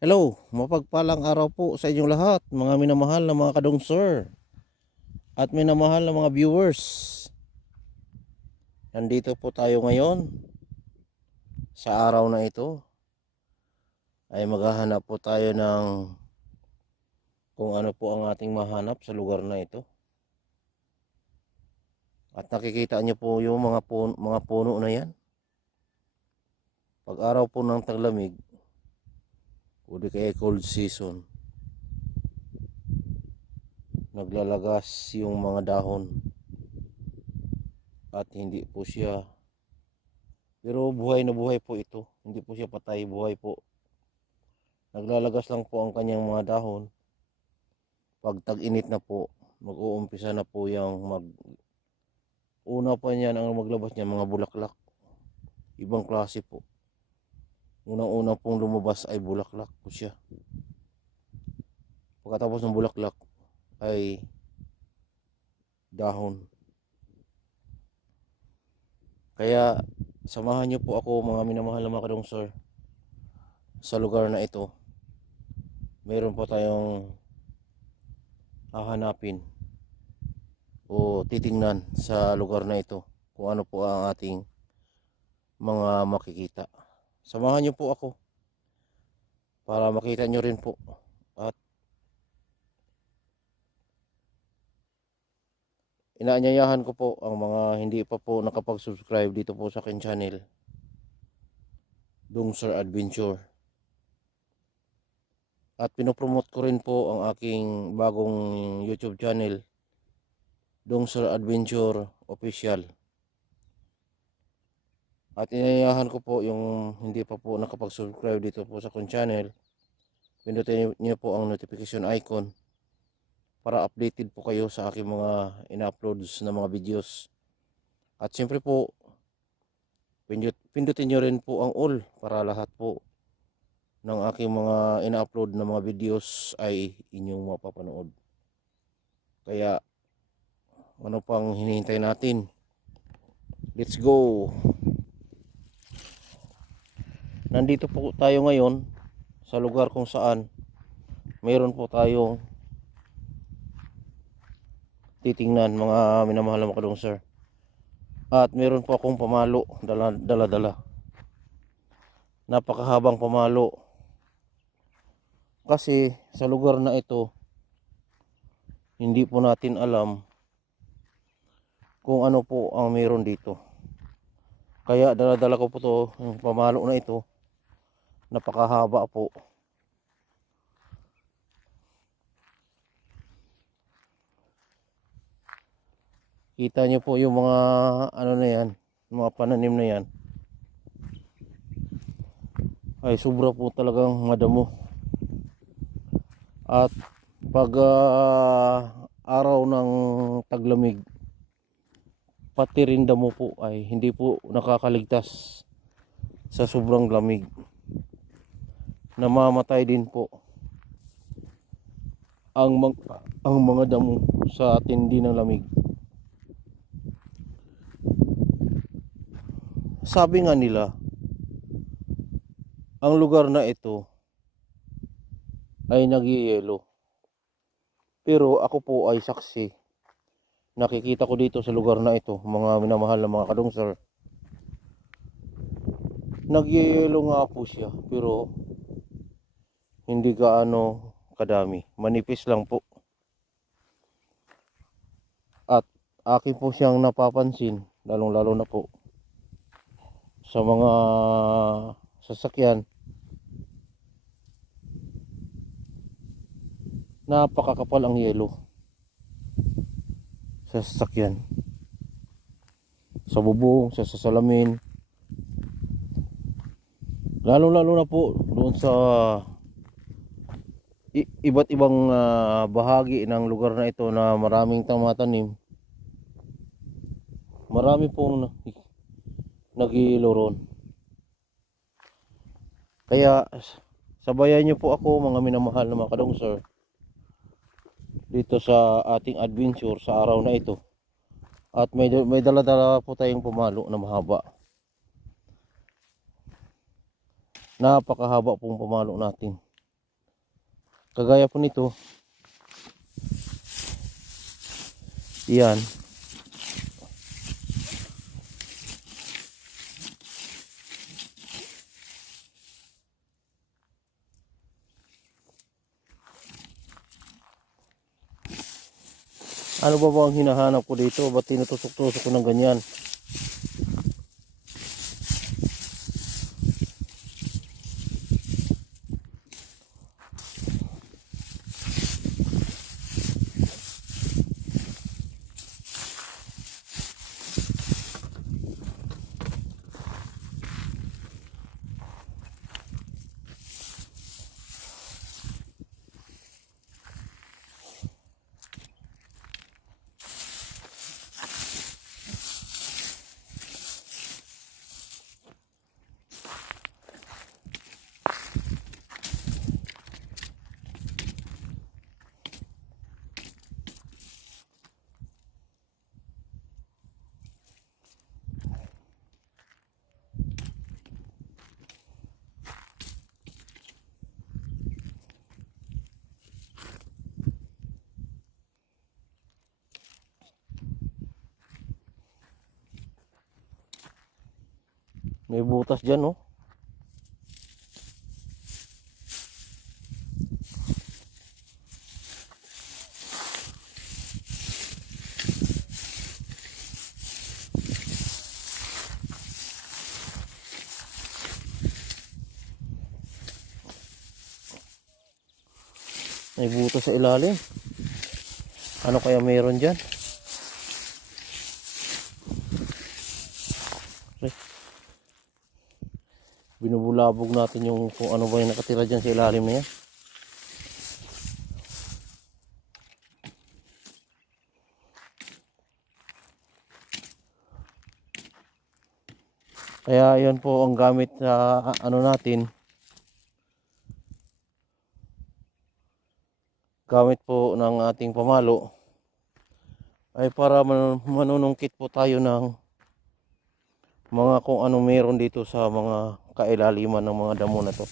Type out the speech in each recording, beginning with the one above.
Hello, mapagpalang araw po sa inyong lahat, mga minamahal na mga kadungsor at minamahal na mga viewers. Nandito po tayo ngayon sa araw na ito ay maghahanap po tayo ng kung ano po ang ating mahanap sa lugar na ito. At nakikita niyo po yung mga puno na yan. Pag araw po ng taglamig, o di kaya cold season, naglalagas yung mga dahon at hindi po siya, pero buhay na buhay po ito, hindi po siya patay, buhay po. Naglalagas lang po ang kanyang mga dahon. Pag tag-init na po, mag-uumpisa na po una pa niyan ang maglabas niya mga bulaklak, ibang klase po. Unang-una pong lumabas ay bulaklak po siya. Pagkatapos ng bulaklak ay dahon. Kaya samahan niyo po ako, mga minamahal na mga kadungsor, sa lugar na ito. Meron po tayong hahanapin o titingnan sa lugar na ito kung ano po ang ating mga makikita. Samahan niyo po ako para makita niyo rin po. At inaanyayahan ko po ang mga hindi pa po nakapag-subscribe dito po sa akin channel, Dungsor Adventure. At pinopromote ko rin po ang aking bagong YouTube channel, Dungsor Adventure Official. At inaanyayahan ko po yung hindi pa po nakapag-subscribe dito po sa akin channel, pindutin niyo po ang notification icon para updated po kayo sa aking mga ina-uploads na mga videos. At siyempre po, pindutin nyo rin po ang all para lahat po ng aking mga ina-upload na mga videos ay inyong mapapanood. Kaya ano pang hinihintay natin? Let's go! Nandito po tayo ngayon sa lugar kung saan mayroon po tayong titingnan, mga minamahal na mga kadungsor. At meron po akong pamalo, dala-dala. Napakahabang pamalo. Kasi sa lugar na ito, hindi po natin alam kung ano po ang meron dito. Kaya dala-dala ko po to, yung pamalo na ito. Napakahaba po. Kita nyo po yung mga ano na yan, mga pananim na yan. Ay sobra po talagang madamo. At pag araw ng taglamig, pati rin damo po ay hindi po nakakaligtas sa sobrang lamig. Namamatay din po ang mga damo sa tindi ng lamig. Sabi nga nila, ang lugar na ito ay nagyayelo. Pero ako po ay saksi. Nakikita ko dito sa lugar na ito, mga minamahal na mga kadungsor. Nagyayelo nga po siya, pero hindi gaano kadami. Manipis lang po. At akin po siyang napapansin, lalong-lalo na po sa mga sasakyan. Napakakapal ang yelo sa sasakyan, sa bubong, sa salamin, lalong-lalo na po doon sa iba't ibang bahagi ng lugar na ito na maraming tamatanim. Marami pong nag-iilo ron. Kaya sabayan niyo po ako, mga minamahal na mga kadungsor, dito sa ating adventure sa araw na ito. At may dala-dala po tayong pumalo na mahaba. Napakahaba pong pumalo natin. Kagaya po nito. Yan. Ano ba ang hinahanap ko dito? Ba't tinutusok-tusok ko ng ganyan? May butas dyan, oh. May butas sa ilalim. Ano kaya meron dyan? Binubulabog natin yung kung ano ba yung nakatira dyan sa ilalim na yan. Kaya yun po ang gamit sa ano natin. Gamit po ng ating pamalo ay para manunungkit po tayo ng mga kung ano meron dito sa mga kailaliman ng mga damo na to.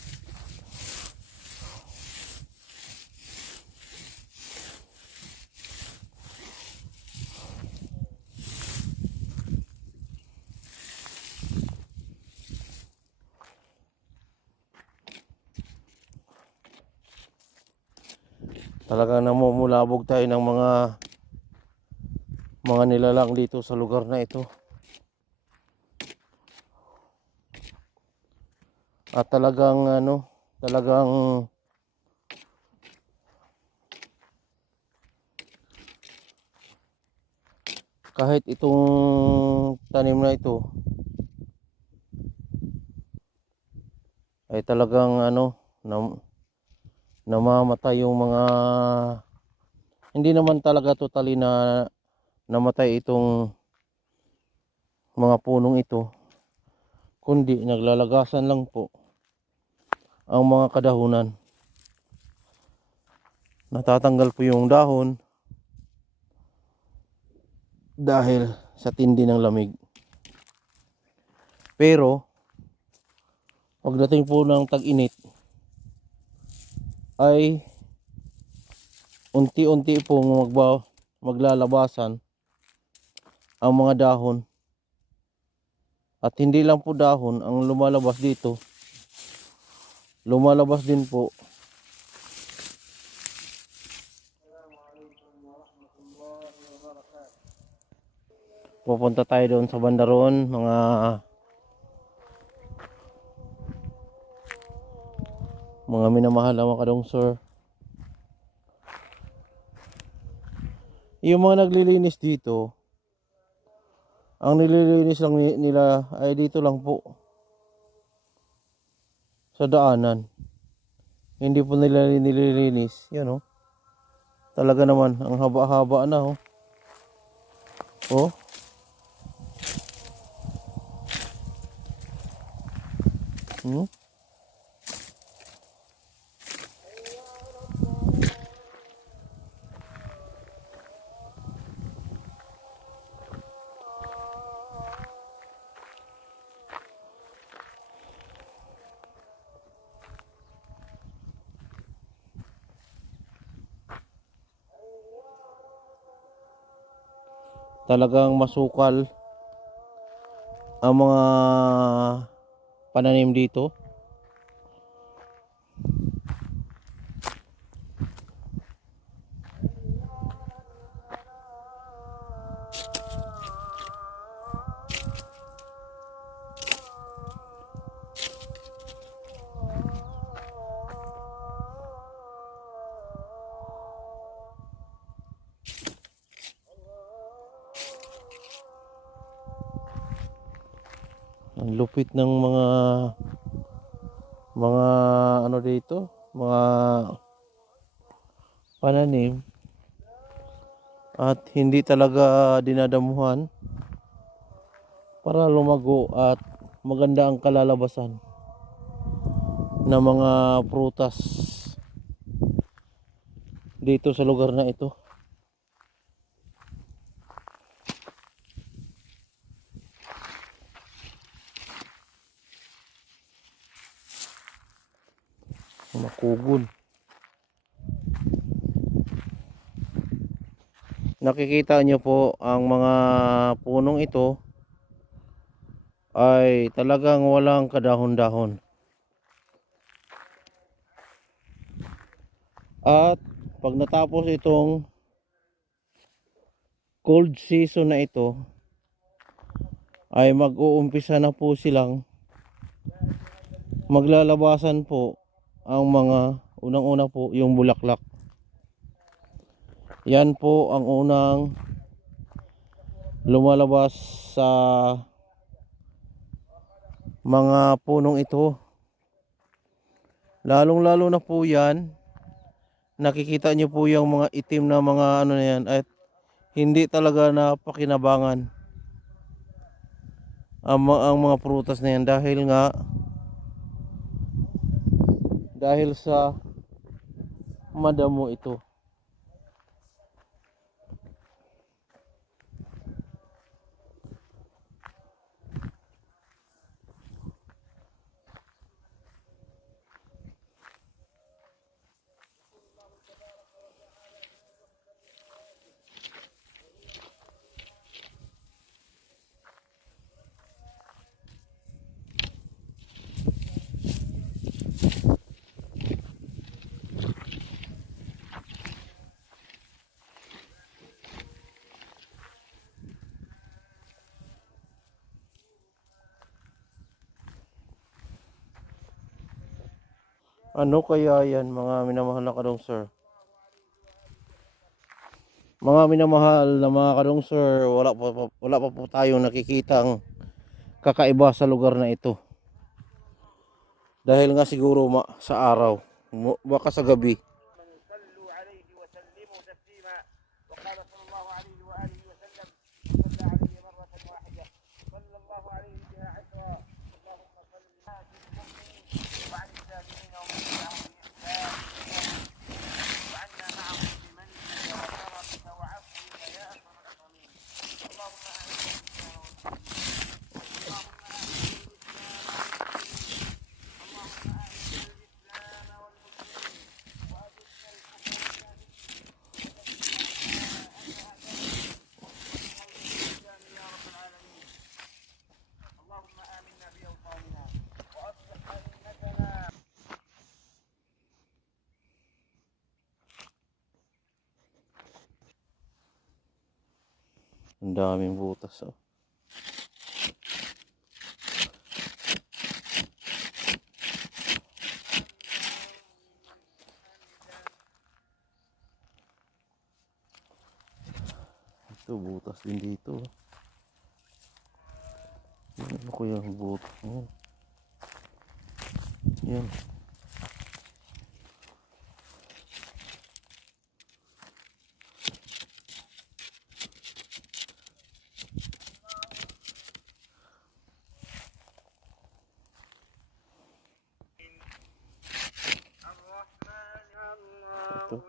Talagang namumulabog tayo ng mga nilalang dito sa lugar na ito. At talagang kahit itong tanim na ito ay talagang namamatay yung mga, hindi naman talaga totally na namatay itong mga punong ito, kundi naglalagasan lang po ang mga kadahunan. Natatanggal po yung dahon dahil sa tindi ng lamig. Pero pagdating po ng tag-init ay unti-unti pong maglalabasan ang mga dahon. At hindi lang po dahon ang lumalabas dito. Lumalabas din po pupunta tayo doon sa banda roon, mga minamahal na mga kadungsor. Yung mga naglilinis dito, ang nililinis lang nila ay dito lang po sa daanan. Hindi po nila nililinis. Yan, oh. Talaga naman ang haba-haba na, oh. Oh. Hmm? talagang masukal ang mga pananim dito. Ang lupit ng mga ano dito, mga pananim, at hindi talaga dinadamuhan para lumago at maganda ang kalalabasan ng mga prutas dito sa lugar na ito. Makugon. Nakikita nyo po ang mga punong ito ay talagang walang kadahon-dahon. At pag natapos itong cold season na ito, ay mag-uumpisa na po silang maglalabasan po ang mga unang-una po yung bulaklak. Yan po ang unang lumalabas sa mga punong ito. Lalong-lalo na po yan, nakikita nyo po yung mga itim na mga ano na yan, at hindi talaga napakinabangan ang mga prutas na yan dahil sa madamo ito. Ano kaya yan, mga minamahal na kadong sir? Mga minamahal na mga kadong sir, wala pa po tayong nakikitang kakaiba sa lugar na ito. Dahil nga siguro sa araw, baka sa gabi. Ang daming butas, oh. Ito, butas din dito. Ano ko yung butas? Yan. Ito.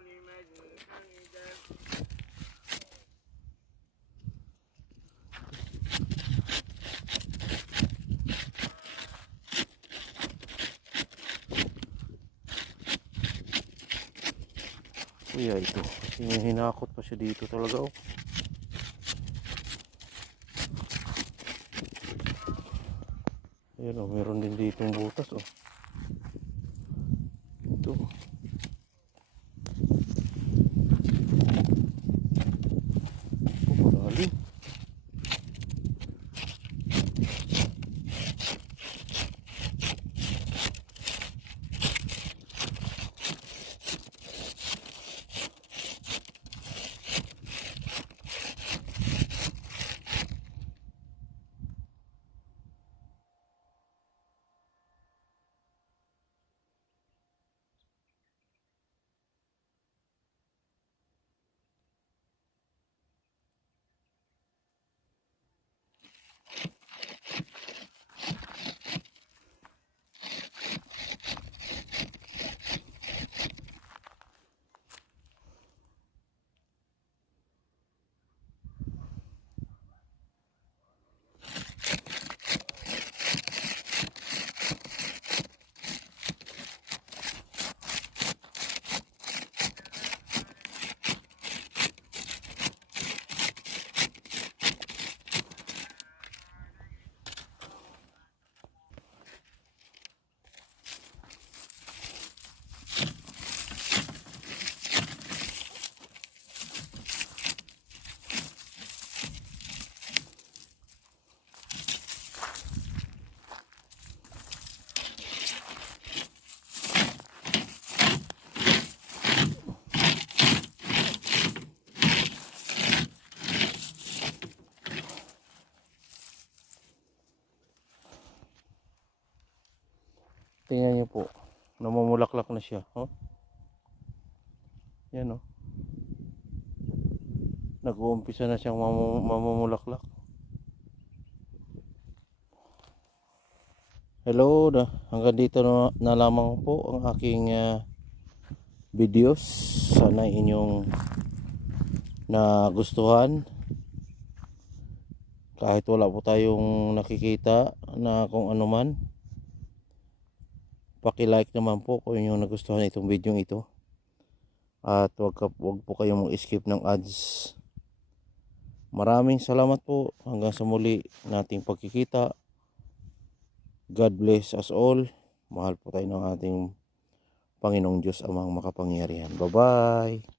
Kuya ito. Kasi may hinakot pa siya dito talaga, oh. Ayan, oh, meron din ditong butas, oh. Ito. Oh, malalim. Tingnan niyo po, namumulaklak na siya, oh. Yan, oh. Nag-uumpisa na siyang mamumulaklak. Hello, hanggang dito na lamang po ang aking videos. Sana inyong nagustuhan. Kahit wala po tayong nakikita na kung ano man, paki-like naman po kung inyong nagustuhan itong video ito. At wag po kayong mag-skip ng ads. Maraming salamat po. Hanggang sa muli nating pagkikita. God bless us all. Mahal po tayo ng ating Panginoong Diyos Amang makapangyarihan. Bye-bye.